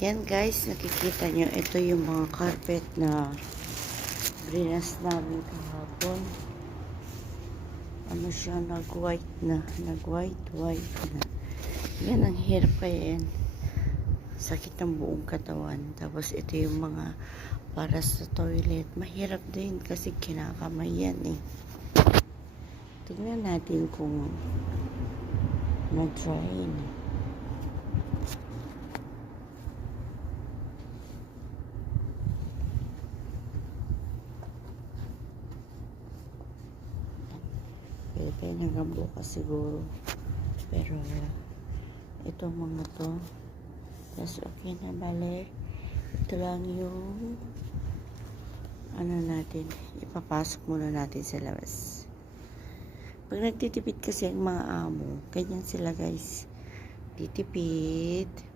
Yan guys, nakikita nyo, ito yung mga carpet na brinas namin kahapon. Ano siya, nag-white na. Nag-white na. Yan, ang hirap kaya yan. Sakit ng buong katawan. Tapos ito yung mga para sa toilet. Mahirap din kasi kinakamay yan eh. Tingnan natin kung na-dry na. Pwede hanggang bukas siguro. Pero ito mga to. Tapos okay na, bale. Ito lang yung ano natin. Ipapasok muna natin sa labas. Pag nagtitipid kasi ang mga amo, ganyan sila guys. Titipid.